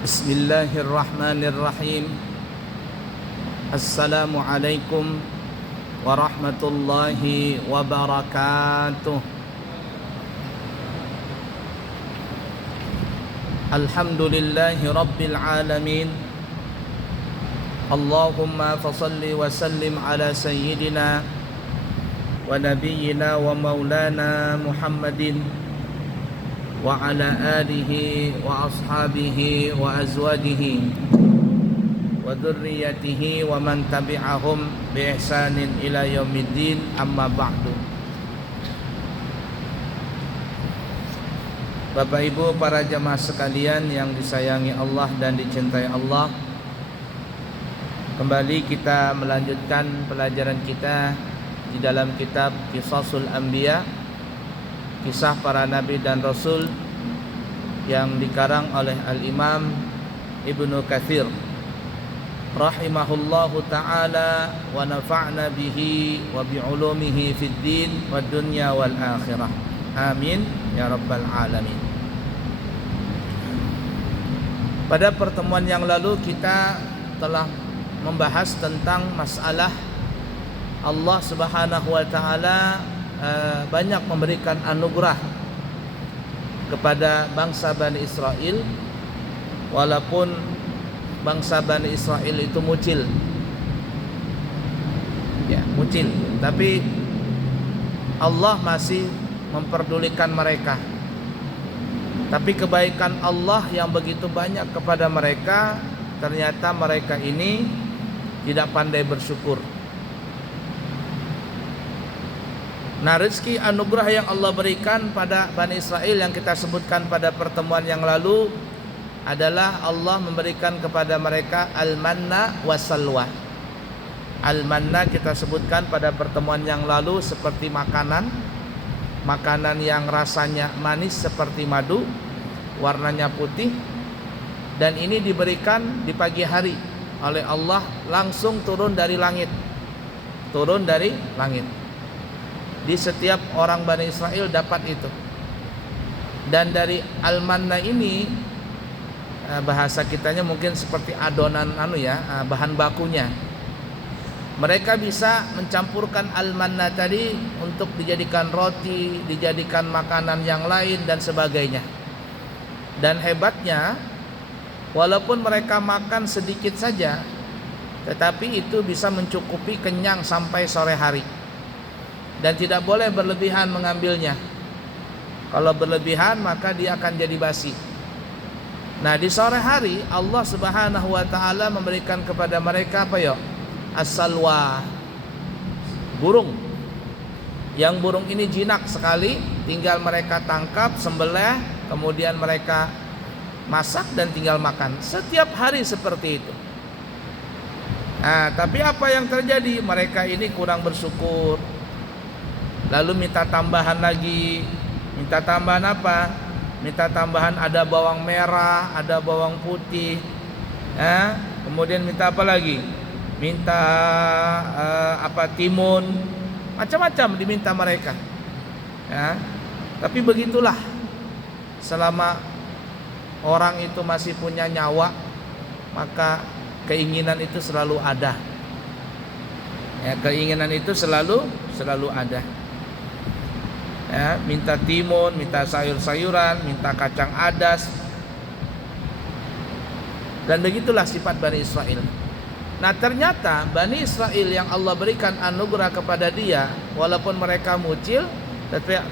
Bismillahirrahmanirrahim. Assalamualaikum warahmatullahi wabarakatuh. Alhamdulillahi rabbil alamin. Allahumma fasalli wa sallim ala sayyidina wa nabiyyina wa maulana Muhammadin wa ala alihi wa ashabihi wa azwajihi wa dzurriyyatihi wa man tabi'ahum bi ihsanin ila yaumiddin, amma ba'du. Bapak Ibu para jamaah sekalian yang disayangi Allah dan dicintai Allah, kembali kita melanjutkan pelajaran kita di dalam kitab Qisasul Anbiya, kisah para nabi dan rasul yang dikarang oleh Al-Imam Ibnu Katsir rahimahullahu ta'ala wa nafa'na bihi wa bi'ulumihi fid din wad dunya wal akhirah. Amin ya rabbal alamin. Pada pertemuan yang lalu kita telah membahas tentang masalah Allah Subhanahu wa taala banyak memberikan anugerah kepada bangsa Bani Israel, walaupun bangsa Bani Israel itu mucil, tapi Allah masih memperdulikan mereka. Tapi kebaikan Allah yang begitu banyak kepada mereka, ternyata mereka ini tidak pandai bersyukur. Nah, rezeki anugerah yang Allah berikan pada Bani Israel yang kita sebutkan pada pertemuan yang lalu adalah Allah memberikan kepada mereka al-manna wassalwa. Al-manna kita sebutkan pada pertemuan yang lalu seperti makanan yang rasanya manis seperti madu, warnanya putih, dan ini diberikan di pagi hari oleh Allah, langsung turun dari langit. Di setiap orang Bani Israel dapat itu. Dan dari al-manna ini, bahasa kitanya mungkin seperti adonan bahan bakunya. Mereka bisa mencampurkan al-manna tadi untuk dijadikan roti, dijadikan makanan yang lain dan sebagainya. Dan hebatnya, walaupun mereka makan sedikit saja, tetapi itu bisa mencukupi kenyang sampai sore hari. Dan tidak boleh berlebihan mengambilnya. Kalau berlebihan maka dia akan jadi basi. Nah, di sore hari Allah Subhanahu wa taala memberikan kepada mereka as-salwa, burung. Yang burung ini jinak sekali, tinggal mereka tangkap, sembelih, kemudian mereka masak dan tinggal makan. Setiap hari seperti itu. Nah, tapi apa yang terjadi? Mereka ini kurang bersyukur. Lalu minta tambahan lagi. Minta tambahan apa? Minta tambahan ada bawang merah, ada bawang putih. Kemudian minta apa lagi? Minta timun. Macam-macam diminta mereka. Tapi begitulah, selama orang itu masih punya nyawa, maka keinginan itu selalu ada. Keinginan itu selalu ada. Minta timun, minta sayur-sayuran, minta kacang adas. Dan begitulah sifat Bani Israel. Nah, ternyata Bani Israel yang Allah berikan anugerah kepada dia, walaupun mereka mucil,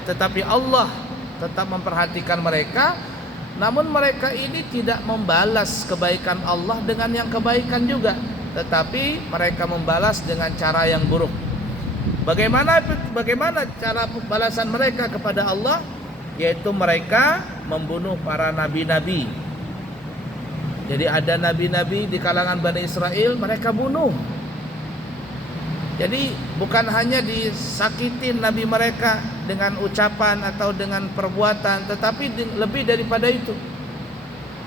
tetapi Allah tetap memperhatikan mereka. Namun mereka ini tidak membalas kebaikan Allah dengan yang kebaikan juga, tetapi mereka membalas dengan cara yang buruk. Bagaimana cara balasan mereka kepada Allah? Yaitu mereka membunuh para nabi-nabi. Jadi ada nabi-nabi di kalangan Bani Israel, mereka bunuh. Jadi bukan hanya disakitin nabi mereka dengan ucapan atau dengan perbuatan, tetapi lebih daripada itu.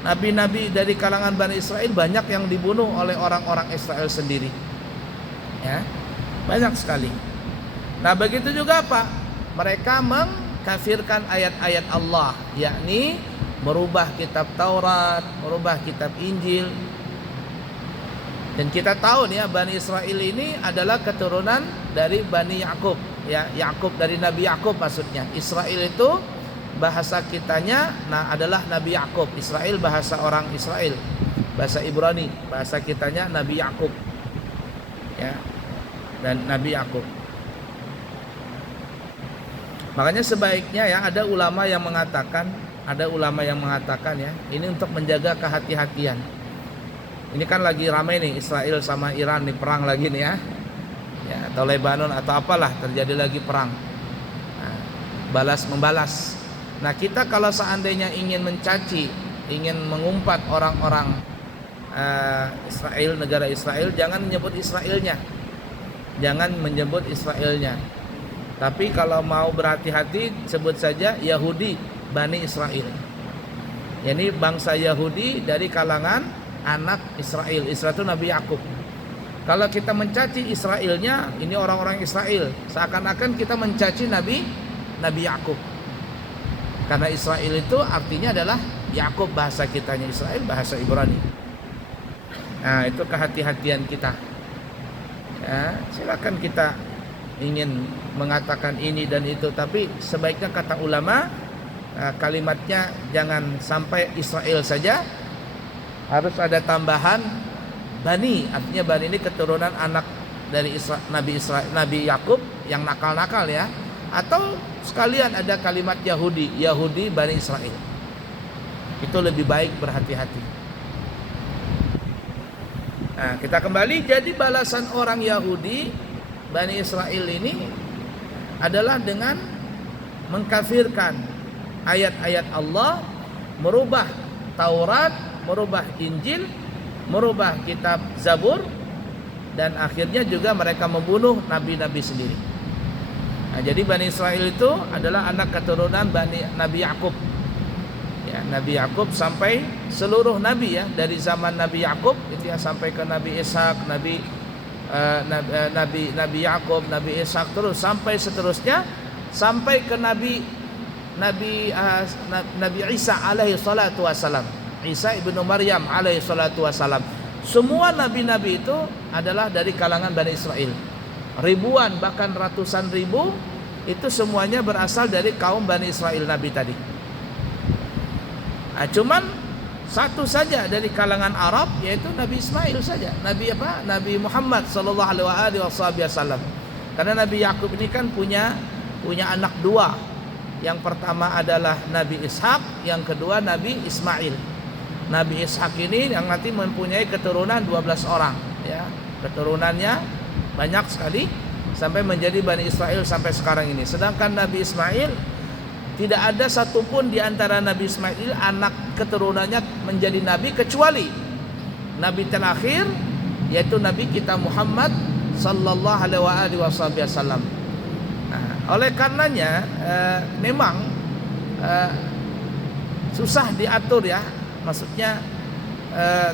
Nabi-nabi dari kalangan Bani Israel banyak yang dibunuh oleh orang-orang Israel sendiri. Banyak sekali. Nah, begitu juga apa? Mereka mengkafirkan ayat-ayat Allah, yakni merubah kitab Taurat, merubah kitab Injil. Dan kita tahu nih ya, Bani Israel ini adalah keturunan dari Bani Yakub, ya, Yakub dari Nabi Yakub maksudnya. Israel itu bahasa kitanya adalah Nabi Yakub. Israel bahasa orang Israel, bahasa Ibrani, bahasa kitanya Nabi Yakub. Ya. Dan Nabi Yakub. Makanya sebaiknya ya, ada ulama yang mengatakan ya, ini untuk menjaga kehati-hatian. Ini kan lagi ramai nih Israel sama Iran nih, perang lagi nih ya. Ya, atau Lebanon atau apalah, terjadi lagi perang. Nah, balas membalas. Nah, kita kalau seandainya ingin mencaci, ingin mengumpat orang-orang Israel, negara Israel, jangan menyebut Israelnya. Jangan menyebut Israelnya. Tapi kalau mau berhati-hati, sebut saja Yahudi, Bani Israel. Yani bangsa Yahudi dari kalangan anak Israel. Israel itu Nabi Yakub. Kalau kita mencaci Israelnya, ini orang-orang Israel, seakan-akan kita mencaci Nabi Yakub. Karena Israel itu artinya adalah Yakub, bahasa kitanya Israel, bahasa Ibrani. Nah, itu kehati-hatian kita. Ya, silakan kita ingin mengatakan ini dan itu, tapi sebaiknya kata ulama, kalimatnya jangan sampai Israel saja, harus ada tambahan Bani. Artinya Bani ini keturunan anak dari Nabi Yakub yang nakal-nakal ya, atau sekalian ada kalimat Yahudi, Bani Israel. Itu lebih baik, berhati-hati. Nah, kita kembali, jadi balasan orang Yahudi Bani Israel ini adalah dengan mengkafirkan ayat-ayat Allah, merubah Taurat, merubah Injil, merubah kitab Zabur, dan akhirnya juga mereka membunuh nabi-nabi sendiri. Nah, jadi Bani Israel itu adalah anak keturunan Nabi Yakub. Ya, Nabi Yakub sampai seluruh nabi ya, dari zaman Nabi Yakub itu ya sampai ke Nabi Ishak, Nabi Yakub, Nabi Ishak, terus sampai seterusnya sampai ke Nabi Isa alaihi salatu wasalam. Isa ibnu Maryam alaihi salatu wasalam. Semua nabi-nabi itu adalah dari kalangan Bani Israel. Ribuan bahkan ratusan ribu itu semuanya berasal dari kaum Bani Israel nabi tadi. Nah, cuman satu saja dari kalangan Arab, yaitu Nabi Ismail saja. Nabi Muhammad sallallahu alaihi wasallam. Karena Nabi Yakub ini kan punya anak dua. Yang pertama adalah Nabi Ishak, yang kedua Nabi Ismail. Nabi Ishak ini yang nanti mempunyai keturunan 12 orang ya. Keturunannya banyak sekali sampai menjadi Bani Israel sampai sekarang ini. Sedangkan Nabi Ismail, tidak ada satupun di antara Nabi Ismail anak keturunannya menjadi nabi kecuali nabi terakhir, yaitu Nabi kita Muhammad sallallahu alaihi wasallam. Nah, oleh karenanya memang susah diatur ya. Maksudnya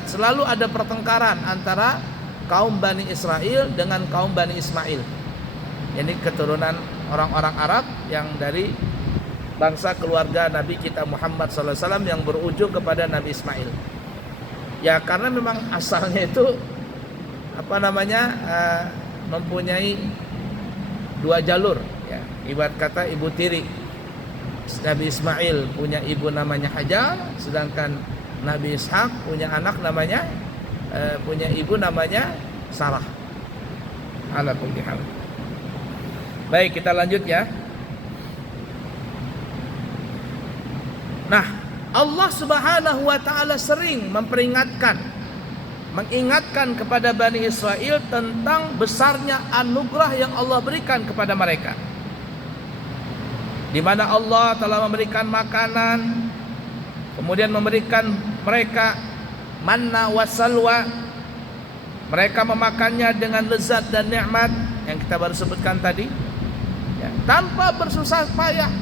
selalu ada pertengkaran antara kaum Bani Israel dengan kaum Bani Ismail. Ini keturunan orang-orang Arab yang dari bangsa keluarga Nabi kita Muhammad SAW yang berujung kepada Nabi Ismail. Ya karena memang asalnya itu mempunyai dua jalur. Ya, ibarat kata ibu tiri. Nabi Ismail punya ibu namanya Hajar, sedangkan Nabi Ishak punya anak namanya punya ibu namanya Sarah. Ala kulli hal. Baik, kita lanjut ya. Nah, Allah Subhanahu wa taala sering mengingatkan kepada Bani Israel tentang besarnya anugerah yang Allah berikan kepada mereka. Di mana Allah telah memberikan makanan, kemudian memberikan mereka manna wassalwa. Mereka memakannya dengan lezat dan nikmat yang kita baru sebutkan tadi ya, tanpa bersusah payah.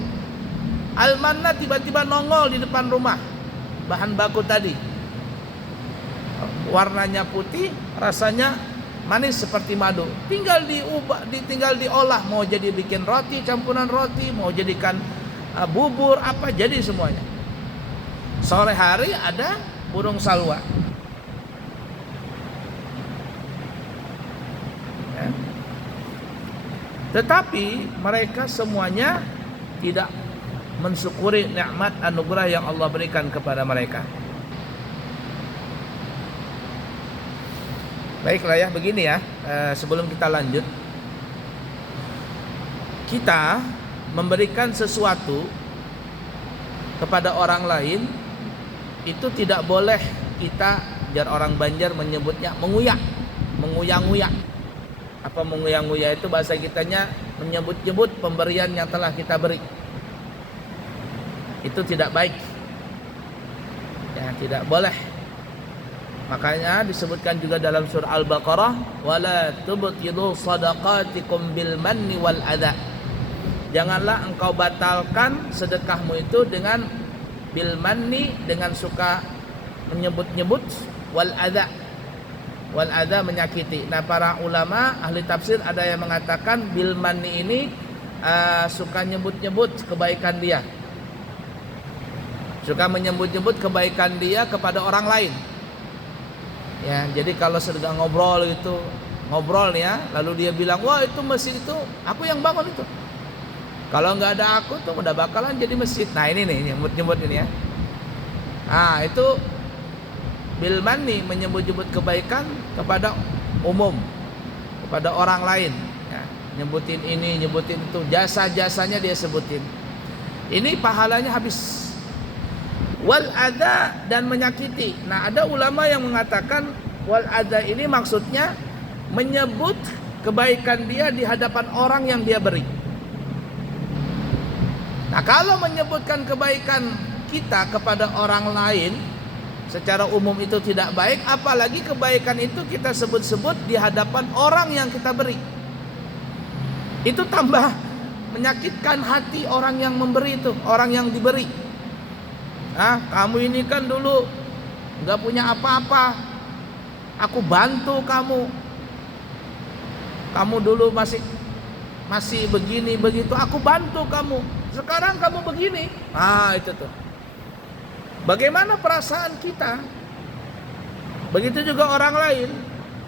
Al-manna tiba-tiba nongol di depan rumah, bahan baku tadi, warnanya putih, rasanya manis seperti madu, tinggal diolah, mau jadi bikin roti, campuran roti, mau jadikan bubur apa, jadi semuanya. Sore hari ada burung salwa. Ya. Tetapi mereka semuanya tidak mensyukuri nikmat anugerah yang Allah berikan kepada mereka. Baiklah ya, begini ya, sebelum kita lanjut, kita memberikan sesuatu kepada orang lain itu tidak boleh kita, biar orang Banjar menyebutnya menguyang-nguyang. Apa menguyang-nguyang itu bahasa kitanya menyebut-nyebut pemberian yang telah kita beri. Itu tidak baik. Ya, tidak boleh. Makanya disebutkan juga dalam surah Al-Baqarah, wala tubtilu shadaqatikum bil manni wal adha. Janganlah engkau batalkan sedekahmu itu dengan bil manni, dengan suka menyebut-nyebut, wal adha. Wal adha menyakiti. Nah, para ulama ahli tafsir ada yang mengatakan bil manni ini suka nyebut-nyebut kebaikan dia. Suka menyebut-nyebut kebaikan dia kepada orang lain. Ya, jadi kalau sedang ngobrol ya, lalu dia bilang, wah itu masjid itu aku yang bangun itu. Kalau nggak ada aku tuh udah bakalan jadi masjid. Nah ini nih nyebut-nyebut ini ya. Nah itu bil manni, menyebut-nyebut kebaikan kepada umum, kepada orang lain. Ya, nyebutin ini, nyebutin itu, jasa-jasanya dia sebutin. Ini pahalanya habis. Wal adha, dan menyakiti. Nah, ada ulama yang mengatakan wal adha ini maksudnya menyebut kebaikan dia di hadapan orang yang dia beri. Nah, kalau menyebutkan kebaikan kita kepada orang lain secara umum itu tidak baik, apalagi kebaikan itu kita sebut-sebut di hadapan orang yang kita beri. Itu tambah menyakitkan hati orang yang memberi itu, orang yang diberi. Kamu ini kan dulu gak punya apa-apa, aku bantu kamu. Kamu dulu masih begini begitu, aku bantu kamu. Sekarang kamu begini. Itu tuh. Bagaimana perasaan kita? Begitu juga orang lain.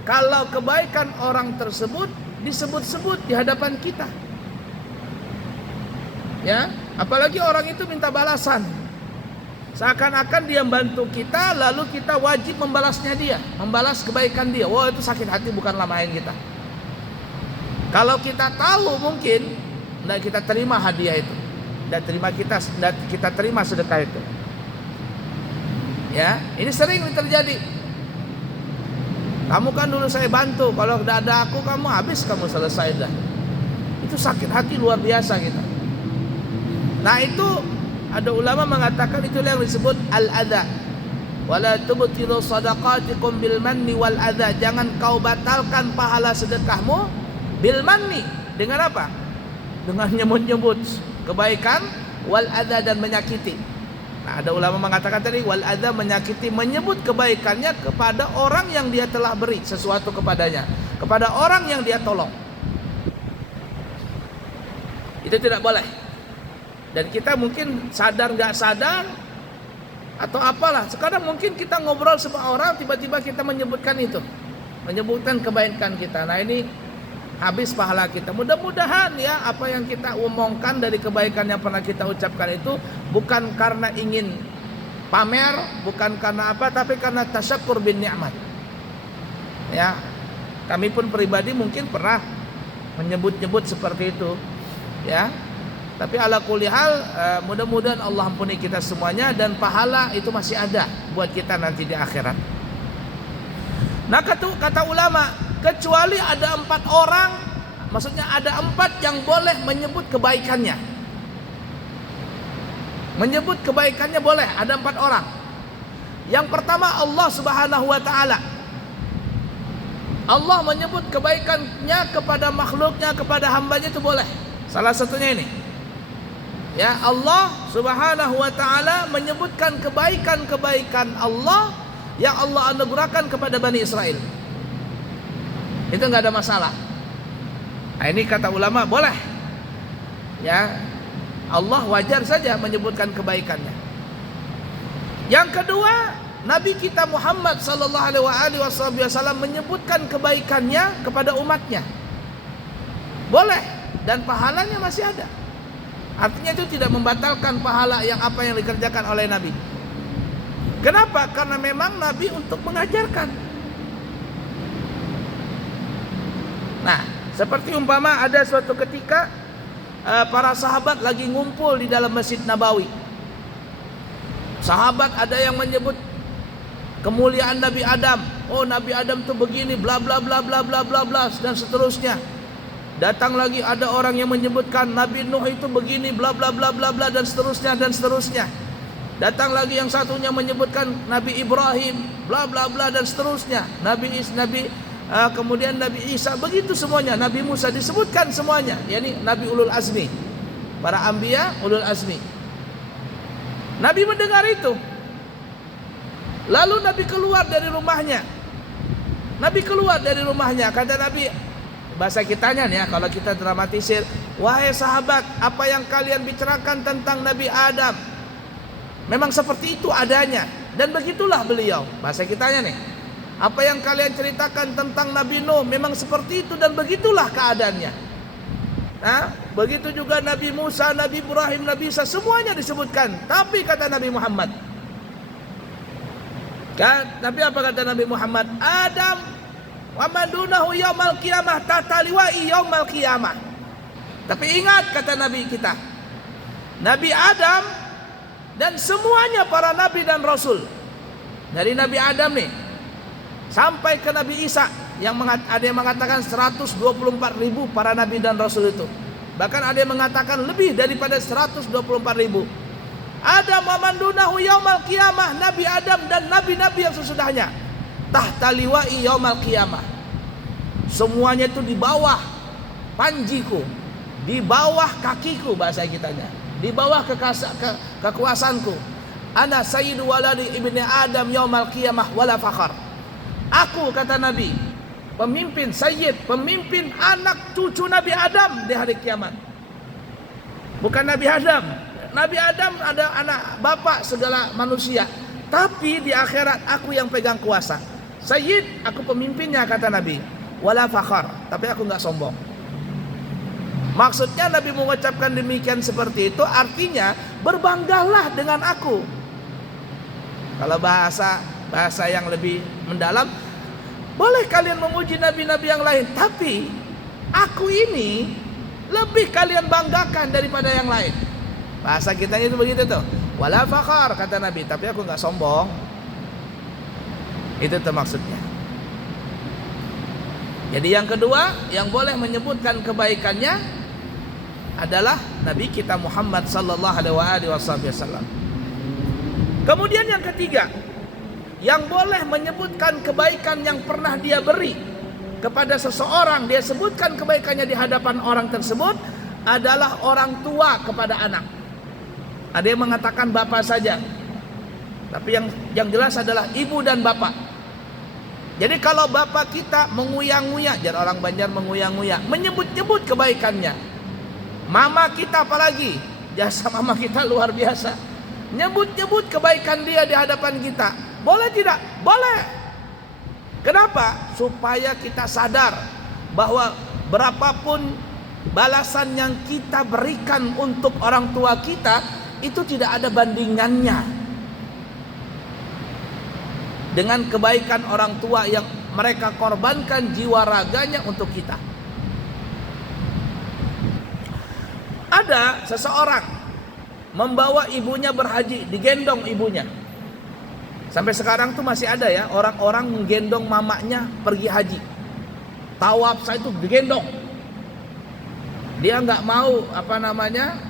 Kalau kebaikan orang tersebut disebut-sebut di hadapan kita, ya, apalagi orang itu minta balasan. Seakan-akan dia membantu kita, lalu kita wajib membalasnya dia, membalas kebaikan dia. Wah, itu sakit hati bukanlah main kita. Kalau kita tahu mungkin, tidak kita terima hadiah itu, dan kita terima sedekah itu. Ya, ini sering terjadi. Kamu kan dulu saya bantu, kalau tidak ada aku kamu habis, kamu selesai dah. Itu sakit hati luar biasa kita. Nah itu ada ulama mengatakan itulah yang disebut al-adha. Wala tubtilu shadaqatikum bil manni wal adha. Jangan kau batalkan pahala sedekahmu bil manni. Dengan apa? Dengan nyebut-nyebut kebaikan, wal adha, dan menyakiti. Nah, ada ulama mengatakan tadi wal adha, menyakiti, menyebut kebaikannya kepada orang yang dia telah beri sesuatu kepadanya, kepada orang yang dia tolong. Itu tidak boleh. Dan kita mungkin sadar nggak sadar atau apalah, sekarang mungkin kita ngobrol sama orang, tiba-tiba kita menyebutkan itu, menyebutkan kebaikan kita. Nah ini habis pahala kita. Mudah-mudahan ya apa yang kita omongkan dari kebaikan yang pernah kita ucapkan itu bukan karena ingin pamer, bukan karena apa, tapi karena tasyakur bin ni'mat. Ya, kami pun pribadi mungkin pernah menyebut-nyebut seperti itu, ya. Tapi ala kulli hal, mudah-mudahan Allah ampuni kita semuanya, dan pahala itu masih ada buat kita nanti di akhirat. Nah kata ulama, kecuali ada 4 orang, maksudnya ada 4 yang boleh menyebut kebaikannya. Menyebut kebaikannya boleh, ada 4 orang. Yang pertama Allah Subhanahu wa ta'ala. Allah menyebut kebaikannya kepada makhluknya, kepada hambanya itu boleh. Salah satunya ini. Ya, Allah Subhanahu wa ta'ala menyebutkan kebaikan-kebaikan Allah yang Allah anugerahkan kepada Bani Israel. Itu enggak ada masalah. Nah, ini kata ulama boleh. Ya, Allah wajar saja menyebutkan kebaikannya. Yang kedua, Nabi kita Muhammad sallallahu alaihi wasallam menyebutkan kebaikannya kepada umatnya. Boleh, dan pahalanya masih ada. Artinya itu tidak membatalkan pahala yang apa yang dikerjakan oleh Nabi. Kenapa? Karena memang Nabi untuk mengajarkan. Nah, seperti umpama ada suatu ketika para sahabat lagi ngumpul di dalam Masjid Nabawi. Sahabat ada yang menyebut kemuliaan Nabi Adam. Oh, Nabi Adam tuh begini, bla bla bla bla bla bla bla, dan seterusnya. Datang lagi ada orang yang menyebutkan Nabi Nuh itu begini, bla bla bla bla bla, dan seterusnya dan seterusnya. Datang lagi yang satunya menyebutkan Nabi Ibrahim, bla bla bla, dan seterusnya. Kemudian Nabi Isa, begitu semuanya. Nabi Musa disebutkan semuanya, yakni Nabi Ulul Azmi, para Anbiya Ulul Azmi. Nabi mendengar itu, lalu Nabi keluar dari rumahnya. Kata Nabi, bahasa kitanya nih ya, kalau kita dramatisir, wahai sahabat, apa yang kalian bicarakan tentang Nabi Adam memang seperti itu adanya, dan begitulah beliau. Bahasa kitanya nih, apa yang kalian ceritakan tentang Nabi Nuh memang seperti itu dan begitulah keadaannya. Nah, begitu juga Nabi Musa, Nabi Ibrahim, Nabi Isa, semuanya disebutkan. Tapi kata Nabi Muhammad, tapi apa kata Nabi Muhammad? Adam wa madunahu yaumal qiyamah tataliwa'i yaumal qiyamah. Tapi ingat kata Nabi kita, Nabi Adam dan semuanya para nabi dan rasul, dari Nabi Adam nih sampai ke Nabi Isa, yang ada yang mengatakan 124.000 para nabi dan rasul itu. Bahkan ada yang mengatakan lebih daripada 124.000. Adam wa man dunahu yaumal qiyamah, Nabi Adam dan nabi-nabi yang sesudahnya, tahta liwa'i yaumal qiyamah. Semuanya itu di bawah panjiku, di bawah kakiku, bahasa kitanya, di bawah kekuasaanku. Ana sayyidu waladi ibni Adam yaumal qiyamah wala fakhar. Aku, kata Nabi, pemimpin sayyid, pemimpin anak cucu Nabi Adam di hari kiamat. Bukan Nabi Adam. Nabi Adam ada anak bapak segala manusia, tapi di akhirat aku yang pegang kuasa. Sayyid, aku pemimpinnya, kata Nabi. Wala fakhar, tapi aku enggak sombong. Maksudnya Nabi mengucapkan demikian seperti itu, artinya berbanggalah dengan aku. Kalau bahasa yang lebih mendalam, boleh kalian memuji nabi-nabi yang lain, tapi aku ini lebih kalian banggakan daripada yang lain. Bahasa kita itu begitu tuh. Wala fakhar, kata Nabi, tapi aku enggak sombong. Itu tuh maksudnya. Jadi yang kedua yang boleh menyebutkan kebaikannya adalah Nabi kita Muhammad sallallahu alaihi wasallam. Kemudian yang ketiga, yang boleh menyebutkan kebaikan yang pernah dia beri kepada seseorang, dia sebutkan kebaikannya di hadapan orang tersebut, adalah orang tua kepada anak. Ada yang mengatakan bapak saja, tapi yang jelas adalah ibu dan bapak. Jadi kalau bapak kita menguya-nguya, jadi orang Banjar menguya-nguya, menyebut-nyebut kebaikannya. Mama kita apalagi, jasa mama kita luar biasa. Nyebut-nyebut kebaikan dia di hadapan kita. Boleh tidak? Boleh. Kenapa? Supaya kita sadar bahwa berapapun balasan yang kita berikan untuk orang tua kita, itu tidak ada bandingannya dengan kebaikan orang tua yang mereka korbankan jiwa raganya untuk kita. Ada seseorang membawa ibunya berhaji, digendong ibunya. Sampai sekarang tuh masih ada ya orang-orang menggendong mamanya pergi haji. Tawaf saya itu digendong. Dia nggak mau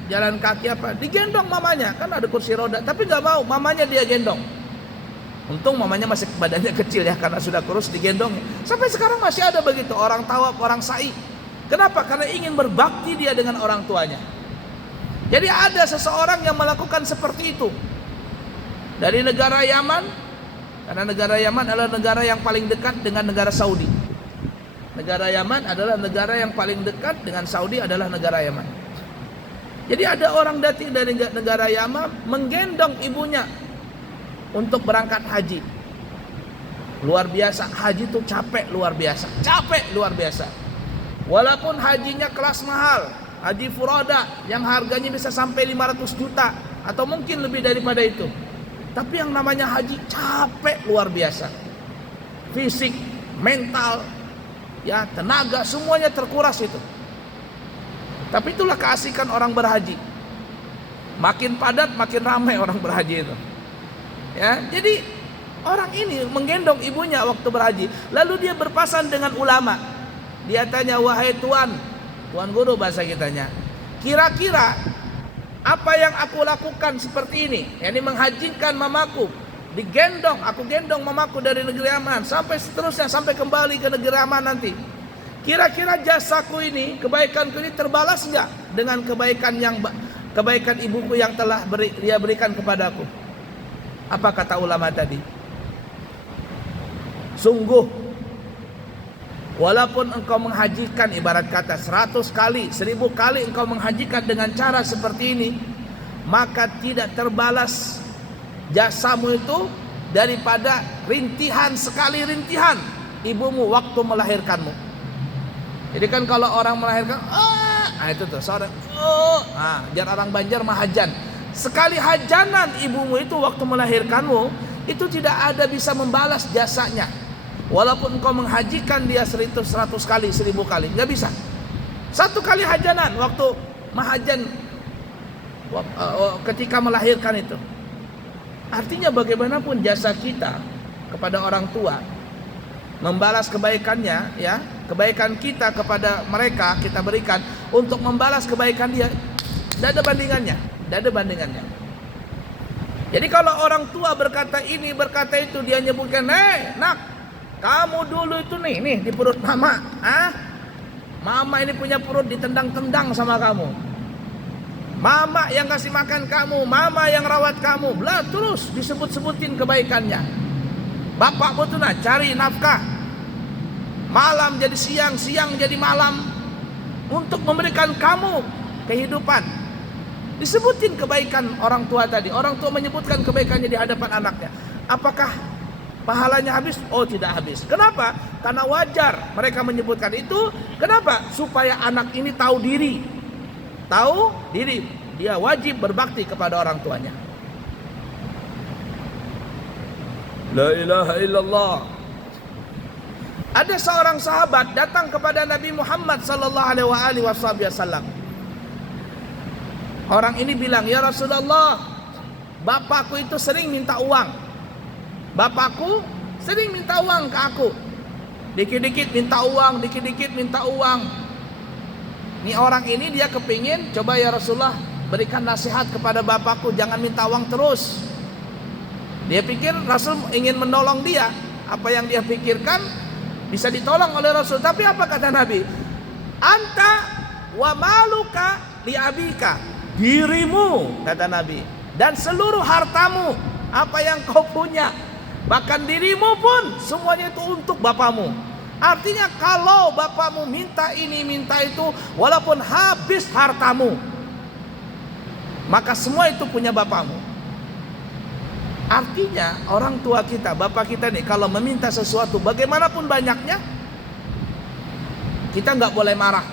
jalan kaki digendong mamanya, kan ada kursi roda, tapi nggak mau, mamanya dia gendong. Untung mamanya masih badannya kecil ya, karena sudah kurus digendong. Sampai sekarang masih ada begitu orang tawaf, orang sa'i. Kenapa? Karena ingin berbakti dia dengan orang tuanya. Jadi ada seseorang yang melakukan seperti itu dari negara Yaman, karena negara Yaman adalah negara yang paling dekat dengan negara Saudi. Negara Yaman adalah negara yang paling dekat dengan Saudi, adalah negara Yaman. Jadi ada orang datang dari negara Yaman menggendong ibunya untuk berangkat haji. Luar biasa, haji itu capek luar biasa. Capek luar biasa. Walaupun hajinya kelas mahal, haji furada yang harganya bisa sampai 500 juta atau mungkin lebih daripada itu. Tapi yang namanya haji capek luar biasa. Fisik, mental, ya, tenaga, semuanya terkuras itu. Tapi itulah keasikan orang berhaji. Makin padat, makin ramai orang berhaji itu. Ya, jadi orang ini menggendong ibunya waktu berhaji. Lalu dia berpasan dengan ulama. Dia tanya, wahai tuan guru bahasa kitanya, kira-kira apa yang aku lakukan seperti ini? Yani menghajikan mamaku, aku gendong mamaku dari negeri aman sampai seterusnya, sampai kembali ke negeri aman nanti. Kira-kira jasaku ini, kebaikanku ini terbalas enggak dengan kebaikan ibuku yang telah dia berikan kepadaku? Apa kata ulama tadi? Sungguh, walaupun engkau menghajikan, ibarat kata 100 kali, 1000 kali engkau menghajikan dengan cara seperti ini, maka tidak terbalas jasamu itu daripada sekali rintihan ibumu waktu melahirkanmu. Jadi kan kalau orang melahirkan, itu tuh sore, jar orang Banjar mahajan. Sekali hajanan ibumu itu waktu melahirkanmu, itu tidak ada bisa membalas jasanya. Walaupun engkau menghajikan dia 100 kali, 1000 kali, nggak bisa. 1 kali hajanan waktu mahajan ketika melahirkan itu. Artinya bagaimanapun jasa kita kepada orang tua, membalas kebaikannya, ya, kebaikan kita kepada mereka kita berikan untuk membalas kebaikan dia, tidak ada bandingannya. Jadi kalau orang tua berkata ini, berkata itu, dia nyebutkan, nak, kamu dulu itu nih di perut mama, mama ini punya perut ditendang-tendang sama kamu, mama yang kasih makan kamu, mama yang rawat kamu, terus disebut-sebutin kebaikannya. Bapakmu tuh cari nafkah, malam jadi siang, siang jadi malam, untuk memberikan kamu kehidupan. Disebutin kebaikan orang tua tadi. Orang tua menyebutkan kebaikannya di hadapan anaknya. Apakah pahalanya habis? Oh, tidak habis. Kenapa? Karena wajar mereka menyebutkan itu. Kenapa? Supaya anak ini tahu diri. Dia wajib berbakti kepada orang tuanya. La ilaha illallah. Ada seorang sahabat datang kepada Nabi Muhammad sallallahu alaihi wasallam. Orang ini bilang, ya Rasulullah, bapakku itu sering minta uang. Bapakku sering minta uang ke aku. Dikit-dikit minta uang, dikit-dikit minta uang. Ini orang ini dia kepingin, coba ya Rasulullah, berikan nasihat kepada bapakku, jangan minta uang terus. Dia pikir Rasul ingin menolong dia. Apa yang dia pikirkan bisa ditolong oleh Rasul. Tapi apa kata Nabi? Anta wa maluka li abika. Dirimu, kata Nabi, dan seluruh hartamu, apa yang kau punya, bahkan dirimu pun, semuanya itu untuk bapamu. Artinya kalau bapamu minta ini, minta itu, walaupun habis hartamu, maka semua itu punya bapamu. Artinya orang tua kita, bapak kita nih, kalau meminta sesuatu bagaimanapun banyaknya, kita nggak boleh marah.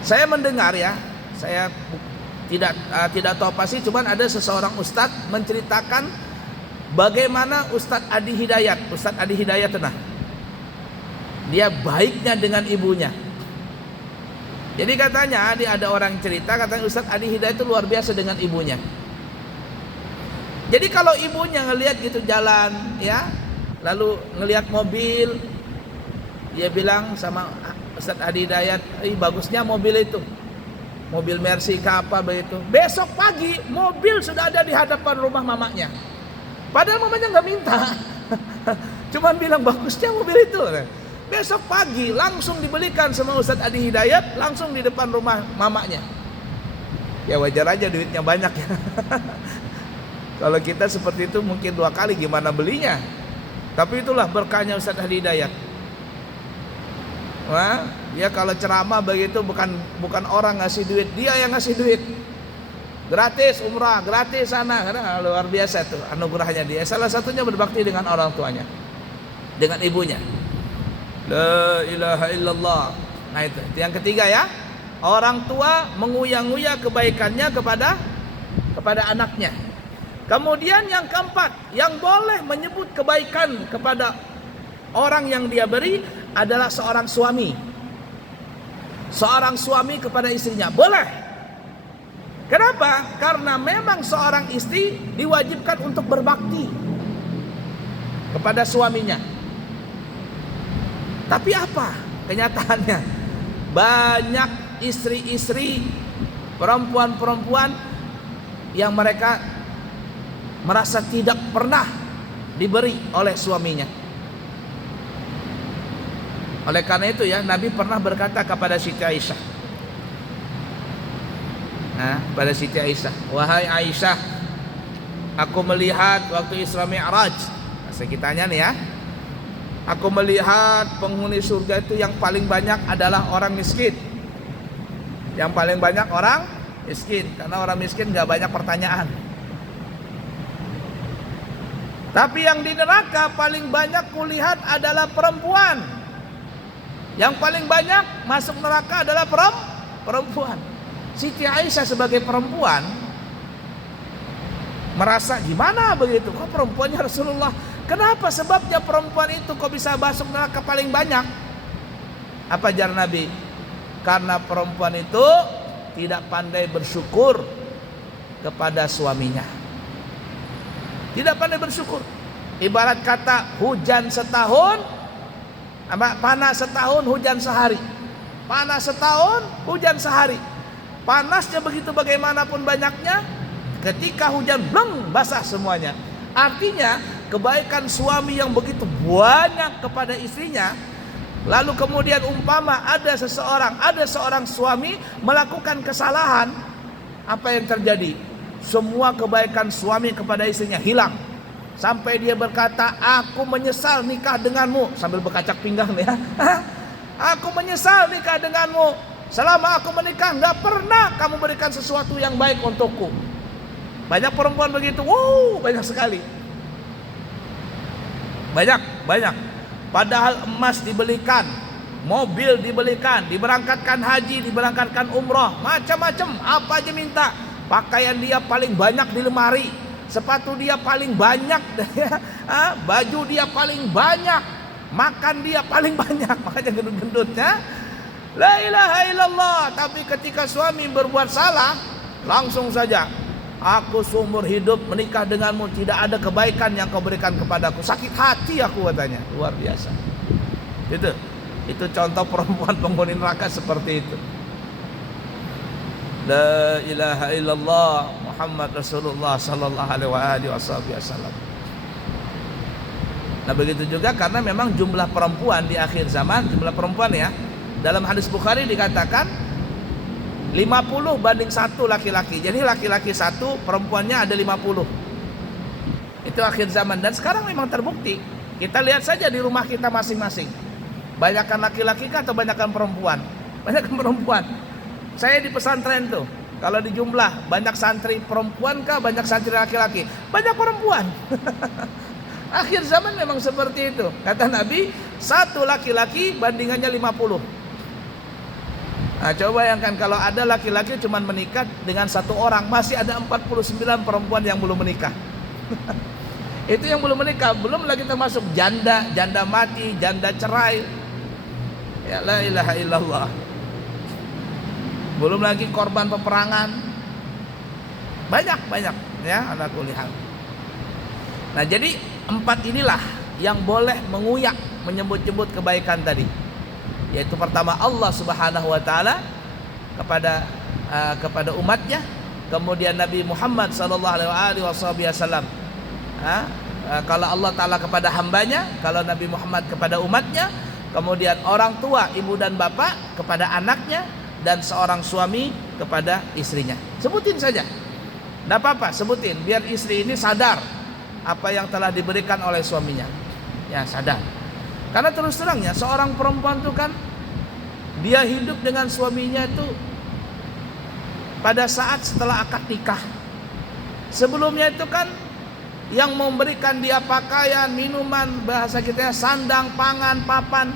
Saya mendengar, ya, saya tidak tahu pasti, cuman ada seseorang ustadz menceritakan bagaimana Ustadz Adi Hidayat. Ustadz Adi Hidayat dia baiknya dengan ibunya. Jadi katanya ada orang cerita, katanya Ustadz Adi Hidayat itu luar biasa dengan ibunya. Jadi kalau ibunya ngelihat gitu jalan, ya, lalu ngelihat mobil, dia bilang sama Ustadz Adi Hidayat, bagusnya mobil itu, mobil Mercy apa begitu. Besok pagi mobil sudah ada di hadapan rumah mamanya. Padahal mamanya nggak minta, cuman bilang bagusnya mobil itu. Besok pagi langsung dibelikan sama Ustadz Adi Hidayat, langsung di depan rumah mamanya. Ya wajar aja, duitnya banyak, ya. Kalau kita seperti itu mungkin 2 kali gimana belinya. Tapi itulah berkahnya Ustadz Adi Hidayat. Wah, dia kalau ceramah begitu bukan orang ngasih duit, dia yang ngasih duit. gratis umrah, gratis sana, karena luar biasa tuh anugerahnya dia. Salah satunya berbakti dengan orang tuanya, dengan ibunya. La ilaha illallah. Nah itu yang ketiga ya, orang tua menguya-nguya kebaikannya kepada anaknya. Kemudian yang keempat, yang boleh menyebut kebaikan kepada orang yang dia beri adalah seorang suami. Seorang suami kepada istrinya boleh. Kenapa? Karena memang seorang istri diwajibkan untuk berbakti kepada suaminya. Tapi apa kenyataannya? Banyak istri-istri, perempuan-perempuan yang mereka merasa tidak pernah diberi oleh suaminya. Oleh karena itu ya, Nabi pernah berkata kepada Siti Aisyah, pada Siti Aisyah, wahai Aisyah, aku melihat waktu Isra Mi'raj. Saya tanya nih ya, aku melihat penghuni surga itu yang paling banyak adalah orang miskin. Yang paling banyak orang miskin, karena orang miskin gak banyak pertanyaan. Tapi yang di neraka paling banyak kulihat adalah perempuan. Yang paling banyak masuk neraka adalah perempuan. Siti Aisyah sebagai perempuan merasa gimana begitu? Kok perempuannya Rasulullah? Kenapa sebabnya perempuan itu kok bisa masuk neraka paling banyak? Apa jar Nabi? Karena perempuan itu tidak pandai bersyukur kepada suaminya. Tidak pandai bersyukur. Ibarat kata hujan setahun, panas setahun, hujan sehari. Panas setahun, hujan sehari. Panasnya begitu bagaimanapun banyaknya, ketika hujan bleng basah semuanya. Artinya kebaikan suami yang begitu banyak kepada istrinya, lalu kemudian umpama ada seorang suami melakukan kesalahan, apa yang terjadi? Semua kebaikan suami kepada istrinya hilang. Sampai dia berkata, aku menyesal nikah denganmu, sambil berkacak pinggang ya. Aku menyesal nikah denganmu. Selama aku menikah gak pernah kamu berikan sesuatu yang baik untukku. Banyak perempuan begitu. Banyak sekali. Banyak. Padahal emas dibelikan, mobil dibelikan, diberangkatkan haji, diberangkatkan umroh, macam-macam, apa aja minta. Pakaian dia paling banyak di lemari, sepatu dia paling banyak, baju dia paling banyak, makan dia paling banyak, makanya gendut-gendutnya. La ilaha illallah. Tapi ketika suami berbuat salah, langsung saja, aku seumur hidup menikah denganmu, tidak ada kebaikan yang kau berikan kepadaku. Sakit hati aku, katanya. Luar biasa. Itu contoh perempuan penghuni neraka seperti itu. La ilaha illallah Muhammad Rasulullah sallallahu alaihi wasallam. Nah begitu juga karena memang jumlah perempuan di akhir zaman, jumlah perempuan ya, dalam hadis Bukhari dikatakan 50 banding 1 laki-laki. Jadi laki-laki 1, perempuannya ada 50. Itu akhir zaman, dan sekarang memang terbukti. Kita lihat saja di rumah kita masing-masing. Banyakan laki-laki kah atau banyakan perempuan? Banyakan perempuan. Saya di pesantren tuh, kalau di jumlah banyak santri perempuan kah, banyak santri laki-laki? Banyak perempuan. Akhir zaman memang seperti itu. Kata Nabi, 1 laki-laki bandingannya 50. Nah, coba bayangkan kalau ada laki-laki cuma menikah dengan 1 orang, masih ada 49 perempuan yang belum menikah. Itu yang belum menikah, belum lagi termasuk janda, janda mati, janda cerai. Ya la ilaha illallah. Belum lagi korban peperangan. Banyak ya, ala kulli hal. Nah, jadi 4 inilah yang boleh menguyak, menyebut-nyebut kebaikan tadi. Yaitu pertama Allah Subhanahu wa taala kepada umatnya, kemudian Nabi Muhammad sallallahu alaihi wasallam. Kalau Allah taala kepada hambanya, kalau Nabi Muhammad kepada umatnya, kemudian orang tua, ibu dan bapak kepada anaknya, dan seorang suami kepada istrinya. Sebutin saja. Tidak apa-apa, sebutin biar istri ini sadar apa yang telah diberikan oleh suaminya. Ya, sadar. Karena terus terangnya seorang perempuan itu kan dia hidup dengan suaminya itu pada saat setelah akad nikah. Sebelumnya itu kan yang memberikan dia pakaian, minuman, bahasa kita sandang, pangan, papan,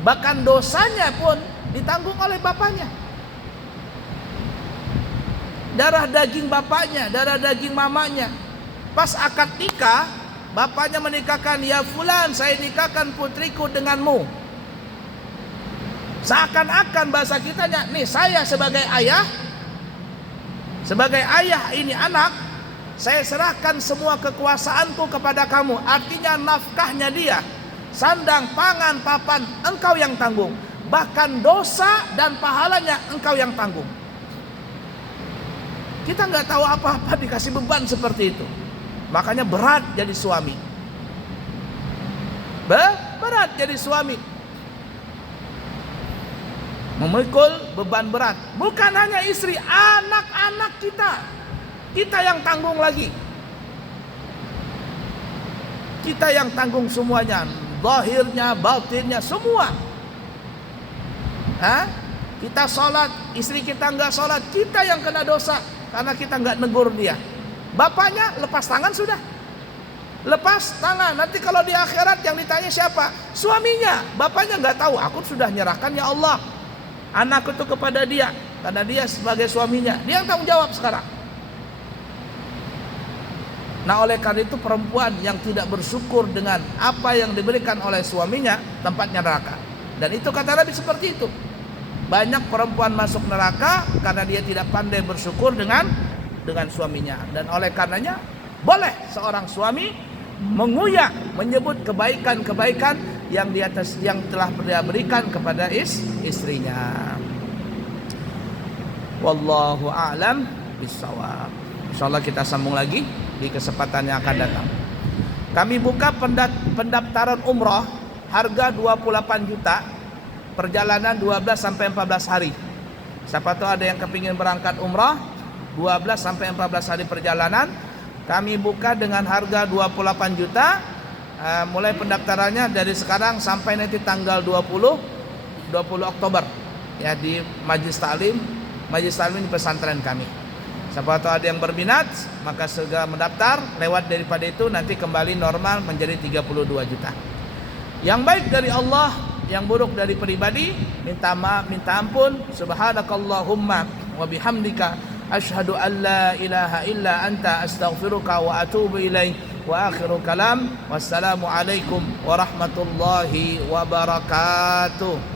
bahkan dosanya pun ditanggung oleh bapaknya. Darah daging bapaknya, darah daging mamanya. Pas akad nikah, bapaknya menikahkan, ya fulan, saya nikahkan putriku denganmu. Seakan-akan bahasa kitanya, nih saya sebagai ayah ini anak, saya serahkan semua kekuasaanku kepada kamu. Artinya nafkahnya dia, sandang, pangan, papan, engkau yang tanggung. Bahkan dosa dan pahalanya engkau yang tanggung. Kita nggak tahu apa-apa dikasih beban seperti itu. Makanya berat jadi suami. Berat jadi suami. Memikul beban berat. Bukan hanya istri, anak-anak kita yang tanggung lagi. Kita yang tanggung semuanya, zahirnya, batinnya, semua. Kita sholat, istri kita nggak sholat, kita yang kena dosa karena kita nggak negur dia. Bapaknya lepas tangan sudah, lepas tangan. Nanti kalau di akhirat yang ditanya siapa? Suaminya. Bapaknya nggak tahu. Aku sudah nyerahkan ya Allah anak itu kepada dia karena dia sebagai suaminya. Dia yang tanggung jawab sekarang. Nah, oleh karena itu perempuan yang tidak bersyukur dengan apa yang diberikan oleh suaminya, tempatnya neraka. Dan itu kata Nabi seperti itu. Banyak perempuan masuk neraka karena dia tidak pandai bersyukur dengan suaminya. Dan oleh karenanya boleh seorang suami menguyak, menyebut kebaikan-kebaikan yang telah dia berikan kepada istrinya. Wallahu a'lam bishawab. Insyaallah kita sambung lagi di kesempatan yang akan datang. Kami buka pendaftaran umrah harga 28 juta, perjalanan 12 sampai 14 hari. Siapa tahu ada yang kepingin berangkat umrah 12 sampai 14 hari perjalanan. Kami buka dengan harga 28 juta. Mulai pendaftarannya dari sekarang sampai nanti tanggal 20 Oktober ya, di Majelis Taklim di pesantren kami. Siapa tahu ada yang berminat, maka segera mendaftar. Lewat daripada itu nanti kembali normal menjadi 32 juta. Yang baik dari Allah, yang buruk dari pribadi, minta maaf, minta ampun. Subhanakallahumma wa bihamdika asyhadu an la ilaha illa anta astaghfiruka wa atubu ilaik. Wa akhiru kalam, wassalamu alaikum warahmatullahi wabarakatuh.